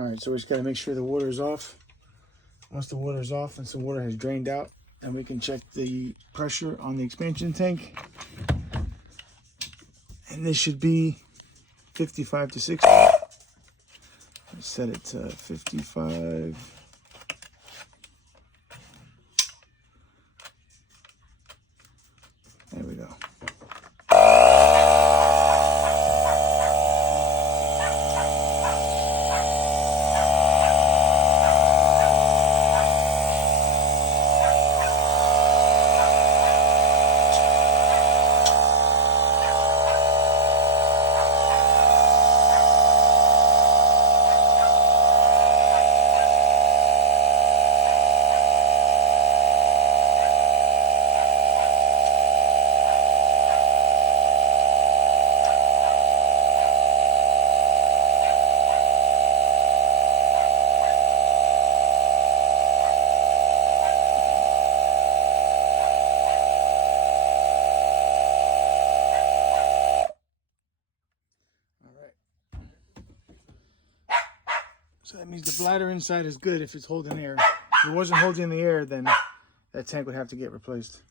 All right, so we just got to make sure the water is off. Once the water is off and some water has drained out, and we can check the pressure on the expansion tank. And this should be 55 to 60. Let's set it to 55. There we go. So that means the bladder inside is good if it's holding air. If it wasn't holding the air, then that tank would have to get replaced.